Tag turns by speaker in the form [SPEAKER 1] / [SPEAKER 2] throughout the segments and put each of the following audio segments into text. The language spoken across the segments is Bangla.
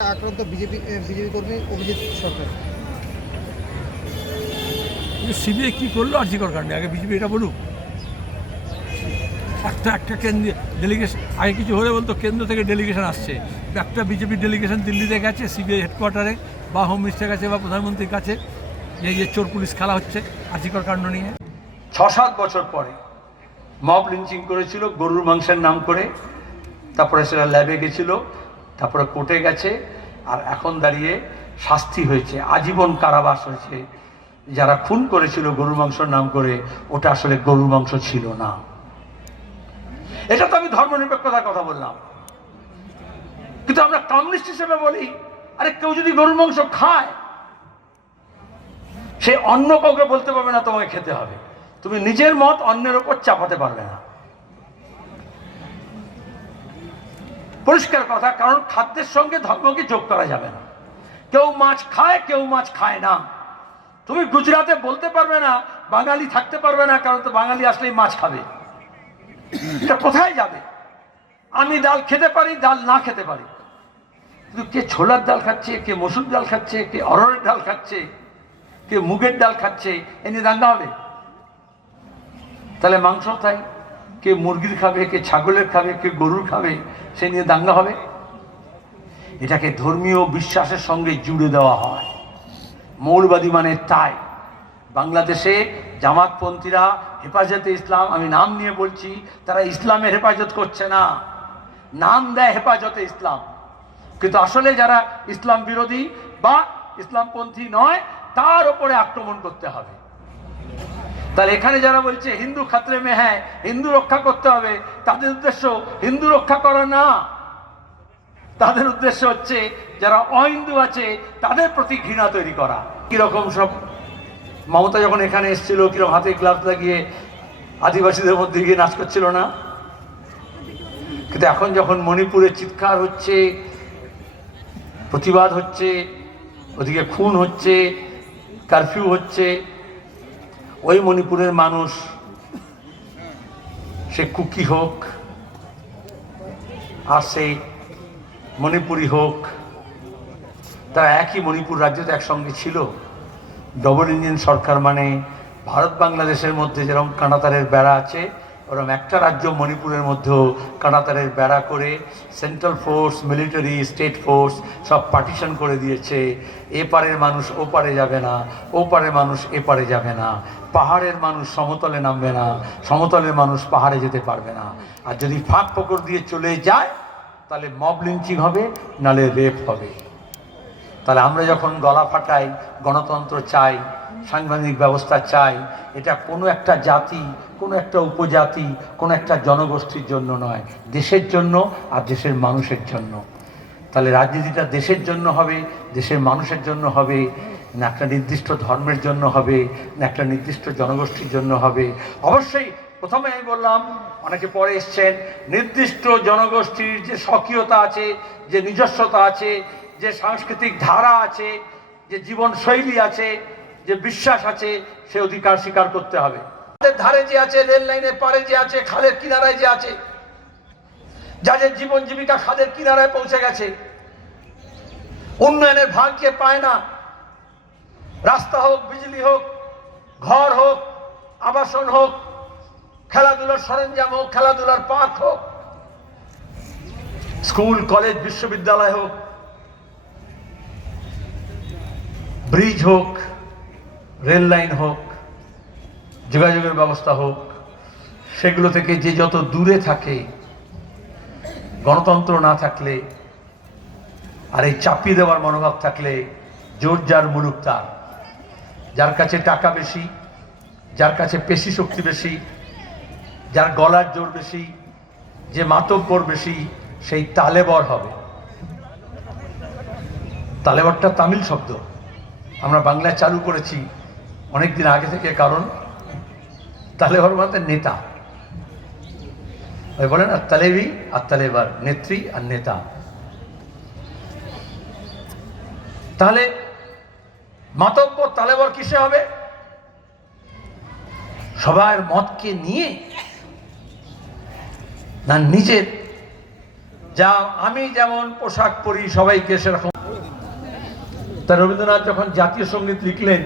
[SPEAKER 1] আক্রান্ত বিজেপি বিজেপি কর্মী অভিজিৎ সরকার।
[SPEAKER 2] সিবিআই কী করল? আর্জিকর কারণে আগে বিজেপি এটা বলুক। একটা একটা কেন্দ্রে ডেলিগেশন আগে কিছু হলে বলতো কেন্দ্র থেকে ডেলিগেশন আসছে। একটা বিজেপি ডেলিগেশন দিল্লিতে গেছে সিবিআই হেডকোয়ার্টারে বা হোম মিনিস্টারের কাছে বা প্রধানমন্ত্রীর কাছে। যে যে চোর পুলিশ খেলা হচ্ছে আর্জিকর কাণ্ড নিয়ে
[SPEAKER 3] ছ সাত বছর পরে মব লিঞ্চিং করেছিল গরুর মাংসের নাম করে। তারপরে সেটা ল্যাবে গেছিল। তারপরে কোর্টে গেছে, আর এখন দাঁড়িয়ে শাস্তি হয়েছে, আজীবন কারাবাস হয়েছে। যারা খুন করেছিল গরুর মাংসর নাম করে, ওটা আসলে গরুর মাংস ছিল না। এটা তো আমি ধর্মনিরপেক্ষতার কথা বললাম। কিন্তু আমরা কমিউনিস্ট হিসেবে বলি, আরে কেউ যদি গরুর মাংস খায়, সে অন্য কাউকে বলতে পারবে না তোমাকে খেতে হবে। তুমি নিজের মত অন্যের ওপর চাপাতে পারবে না। পরিষ্কার কথা, কারণ খাদ্যের সঙ্গে ধর্মকে যোগ করা যাবে না। কেউ মাছ খায়, কেউ মাছ খায় না। তুমি গুজরাটে বলতে পারবে না, বাঙালি থাকতে পারবে না, কারণ তো বাঙালি আসলেই মাছ খাবে। এটা কোথায় যাবে? আমি ডাল খেতে পারি, ডাল না খেতে পারি। কিন্তু কে ছোলার ডাল খাচ্ছে, কে মসুর ডাল খাচ্ছে, কে অরহরের ডাল খাচ্ছে, কে মুগের ডাল খাচ্ছে, এ নিয়ে দাঙ্গা হবে। তাহলে মাংস তাই। কে মুরগির খাবে, কে ছাগলের খাবে, কে গরুর খাবে, সে নিয়ে দাঙ্গা হবে? এটাকে ধর্মীয় বিশ্বাসের সঙ্গে জুড়ে দেওয়া হয়। মৌলবাদী মানে তাই। বাংলাদেশে জামাতপন্থীরা হেফাজতে ইসলাম, আমি নাম নিয়ে বলছি, তারা ইসলামের হেফাজত করছে না। নাম দেয় হেফাজতে ইসলাম। কিন্তু আসলে যারা ইসলাম বিরোধী বা ইসলামপন্থী নয়, তার ওপরে আক্রমণ করতে হবে। তাহলে এখানে যারা বলছে হিন্দু খাতরে মে হ্যাঁ হিন্দু রক্ষা করতে হবে, তাদের উদ্দেশ্য হিন্দু রক্ষা করা না। তাদের উদ্দেশ্য হচ্ছে যারা অহিন্দু আছে, তাদের প্রতি ঘৃণা তৈরি করা। কীরকম সব মমতা যখন এখানে এসেছিল, কীরকম হাতে গ্লাভস লাগিয়ে আদিবাসীদের মধ্যে গিয়ে নাচ করছিল না? কিন্তু এখন যখন মণিপুরে চিৎকার হচ্ছে, প্রতিবাদ হচ্ছে, ওদিকে খুন হচ্ছে, কারফিউ হচ্ছে ওই মণিপুরের মানুষ, সে কুকি হোক, আর সেই মণিপুরি হোক, তারা একই মণিপুর রাজ্য তো একসঙ্গে ছিল। ডবল ইঞ্জিন সরকার মানে ভারত বাংলাদেশের মধ্যে যেরকম কাঁটাতারের বেড়া আছে ওরকম একটা রাজ্য মণিপুরের মধ্যেও কাঁটাতারের বেড়া করে central force, military, state force সব পার্টিশন করে দিয়েছে। এপারের মানুষ ওপারে যাবে না ওপারের মানুষ এপারে যাবে না, পাহাড়ের মানুষ সমতলে নামবে না, সমতলের মানুষ পাহাড়ে যেতে পারবে না। আর যদি ফাঁক ফকর দিয়ে চলে যায়, তাহলে মব লিঞ্চিং হবে, নালে রেপ হবে। তাহলে আমরা যখন গলা ফাটাই, গণতন্ত্র চাই, সাংবিধানিক ব্যবস্থা চাই, এটা কোনো একটা জাতি, কোনো একটা উপজাতি, কোনো একটা জনগোষ্ঠীর জন্য নয়, দেশের জন্য আর দেশের মানুষের জন্য। তাহলে রাজনীতিটা দেশের জন্য হবে, দেশের মানুষের জন্য হবে, না একটা নির্দিষ্ট ধর্মের জন্য হবে, না একটা নির্দিষ্ট জনগোষ্ঠীর জন্য হবে। অবশ্যই প্রথমে আমি বললাম, অনেকে পরে এসছেন, নির্দিষ্ট জনগোষ্ঠীর যে স্বকীয়তা আছে, যে নিজস্বতা আছে যে সাংস্কৃতিক ধারা আছে, যে জীবনশৈলী আছে, যে বিশ্বাস আছে, সে অধিকার স্বীকার করতে হবে। ধারে যে আছে, রেল লাইনের পারে যে আছে, খালের কিনারায় যে আছে যাদের জীবন জীবিকা খাদের কিনারায় পৌঁছে গেছে, উন্নয়নের ভাগ যে পায় না। রাস্তা হোক, বিজলি হোক, ঘর হোক, আবাসন হোক, খেলাধুলার সরঞ্জাম হোক, খেলাধুলার পার্ক হোক, স্কুল, কলেজ, বিশ্ববিদ্যালয় হোক ব্রিজ হোক, রেল লাইন হোক, যোগাযোগের ব্যবস্থা হোক, সেগুলো থেকে যে যত দূরে থাকে, গণতন্ত্র না থাকলে আর এই চাপিয়ে দেওয়ার মনোভাব থাকলে জোর যার মুলুক তার। যার কাছে টাকা বেশি, যার কাছে পেশি শক্তি বেশি, যার গলার জোর বেশি, যে মাতব্বর বেশি, সেই তালেবর হবে। তালেবরটা তামিল শব্দ। আমরা বাংলায় চালু করেছি অনেক দিন আগে থেকে, কারণ তালেবর মানে নেতা। ওই বলে না, তালেবি আর তালেবার, নেত্রী আর নেতা। তাহলে মাতব্য তালেবর কিসে হবে? সবার মতকে নিয়ে না নিজের? যা আমি যেমন পোশাক পরি, সবাইকে সেরকম তা রবীন্দ্রনাথ যখন জাতীয় সংগীত লিখলেন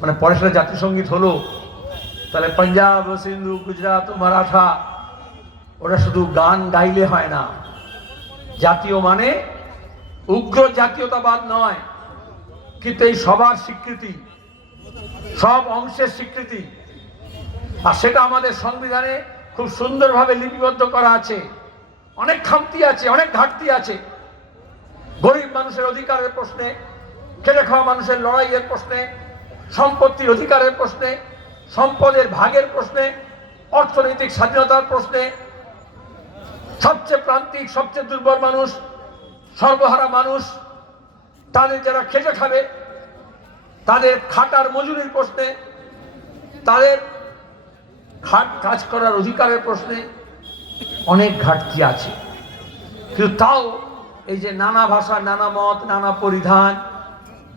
[SPEAKER 3] মানে পরে সেটা জাতীয় সংগীত হলো, তাহলে পাঞ্জাব, সিন্ধু, গুজরাট, মারাঠা, ওরা শুধু গান গাইলে হয় না। জাতীয় মানে উগ্র জাতীয়তাবাদ নয়, কিন্তু এই সবার স্বীকৃতি, সব অংশের স্বীকৃতি। আর সেটা আমাদের সংবিধানে খুব সুন্দরভাবে লিপিবদ্ধ করা আছে। অনেক খামতি আছে, অনেক ঘাটতি আছে। গরিব মানুষের অধিকারের প্রশ্নে খেটে খাওয়া মানুষের লড়াইয়ের প্রশ্নে, সম্পত্তির অধিকারের প্রশ্নে, সম্পদের ভাগের প্রশ্নে, অর্থনৈতিক স্বাধীনতার প্রশ্নে, সবচেয়ে প্রান্তিক, সবচেয়ে দুর্বল মানুষ, সর্বহারা মানুষ, তাদের যারা খেটে খাবে, তাদের খাটার মজুরির প্রশ্নে, তাদের খাট কাজ করার অধিকারের প্রশ্নে অনেক ঘাটতি আছে। কিন্তু তাও এই যে নানা ভাষা, নানা মত, নানা পরিধান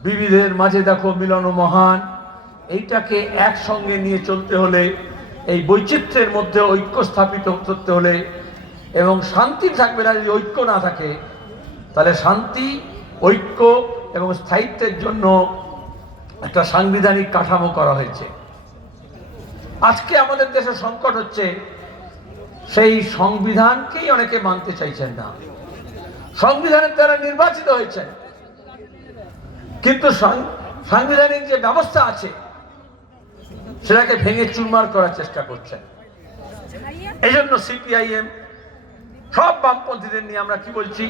[SPEAKER 3] বিবিধের মাঝে দেখো মিলন মহান। এইটাকে একসঙ্গে নিয়ে চলতে হলে, এই বৈচিত্র্যের মধ্যে ঐক্য স্থাপিত করতে হলে এবং শান্তি থাকবে না যদি ঐক্য না থাকে, তাহলে শান্তি, ঐক্য এবং স্থায়িত্বের জন্য একটা সাংবিধানিক কাঠামো করা হয়েছে। আজকে আমাদের দেশে সংকট হচ্ছে, সেই সংবিধানকেই অনেকে মানতে চাইছেন না। সংবিধানের দ্বারা নির্বাচিত হয়েছেন। কিন্তু সাংবিধানিক যে ব্যবস্থা আছে, সেটাকে ভেঙে চুরমার করার চেষ্টা করছেন। এই জন্য সিপিআইএম, সব বামপন্থীদের নিয়ে আমরা কি বলছি,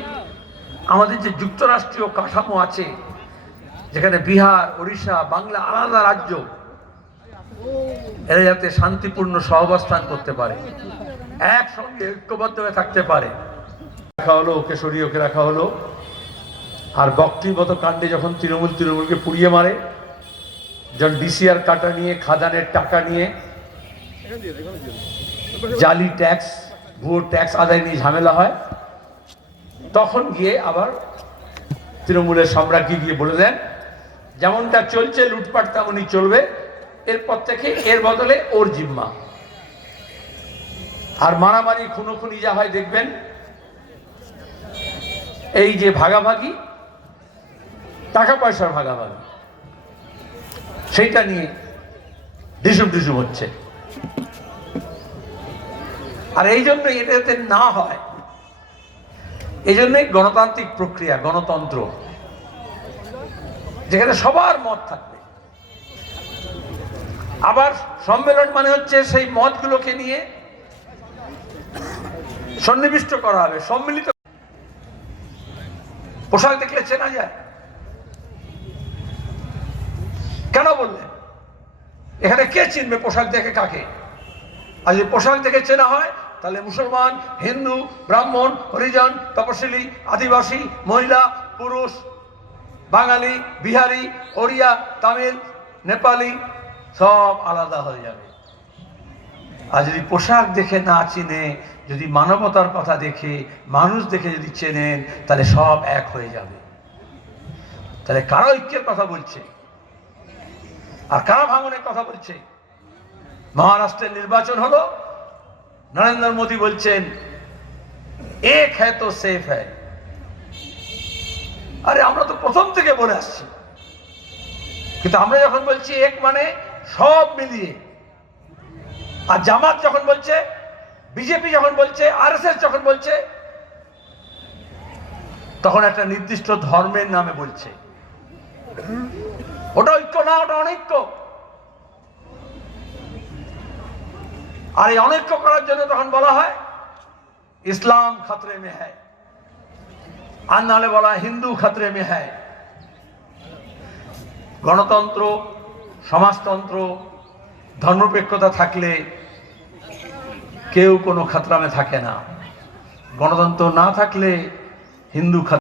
[SPEAKER 3] আমাদের যে যুক্তরাষ্ট্রীয় কাঠামো আছে, যেখানে বিহার, ওড়িশা, বাংলা আলাদা রাজ্য, এরা যাতে শান্তিপূর্ণ সহাবস্থান করতে পারে, একসঙ্গে ঐক্যবদ্ধ হয়ে থাকতে পারে। রাখা হলো, ওকে সরিয়ে ওকে রাখা হলো। আর বক্তিগত কাণ্ডে যখন তৃণমূল তৃণমূলকে পুড়িয়ে মারে, যখন ডিসিআর কাটা নিয়ে, খাদানের টাকা নিয়ে, জালি ট্যাক্স, ভুয়ো ট্যাক্স আদায় নিয়ে ঝামেলা হয়, তখন গিয়ে আবার তৃণমূলের সম্রাজ্ঞী গিয়ে বলে দেন, যেমনটা চলছে লুটপাট, তেমনই চলবে। এরপর থেকে এর বদলে ওর জিম্মা। আর মারামারি খুনোখুনি যা হয় দেখবেন, এই যে ভাগাভাগি টাকা পয়সার ভাগাভাগি। সেইটা নিয়ে ডিসুম ডিসুম হচ্ছে। আর এই জন্য এটা না হয়, এই জন্যই গণতান্ত্রিক প্রক্রিয়া, গণতন্ত্র, যেখানে সবার মত থাকবে। আবার সম্মেলন মানে হচ্ছে সেই মতগুলোকে নিয়ে সন্নিবিষ্ট করা হবে, সম্মিলিত। পোশাক দেখলে চেনা যায়। কেন বললেন এখানে কে চিনবে পোশাক দেখে কাকে? আর যদি পোশাক দেখে চেনা হয়, তাহলে মুসলমান, হিন্দু, ব্রাহ্মণ, হরিজন তপশিলি আদিবাসী, মহিলা, পুরুষ, বাঙালি, বিহারি, ওড়িয়া, তামিল, নেপালি, সব আলাদা হয়ে যাবে। আর যদি পোশাক দেখে না চিনে, যদি মানবতার কথা দেখে, মানুষ দেখে যদি চেনেন, তাহলে সব এক হয়ে যাবে। তাহলে কারও ঐক্যের কথা বলছে? আর কারা ভাঙনের কথা বলছে? মহারাষ্ট্রের নির্বাচন হলো। নরেন্দ্র মোদী বলছেন, এক হ্যাঁ তো সেফ হ্যাঁ আরে, আমরা তো প্রথম থেকে বলে আসছি। কিন্তু আমরা যখন বলছি এক মানে সব মিলিয়ে, আর জামাত যখন বলছে, বিজেপি যখন বলছে, আরএসএস যখন বলছে, তখন একটা নির্দিষ্ট ধর্মের নামে বলছে। ওটা ঐক্য না, ওটা অনৈক্য। আর এই অনৈক্য করার জন্য তখন বলা হয়, ইসলাম খাতরে মে হ্যায় আর নাহলে বলা হিন্দু খাতরে মে হ্যায় গণতন্ত্র, সমাজতন্ত্র, ধর্মপেক্ষতা থাকলে কেউ কোনো খাতরামে থাকে না। গণতন্ত্র না থাকলে হিন্দু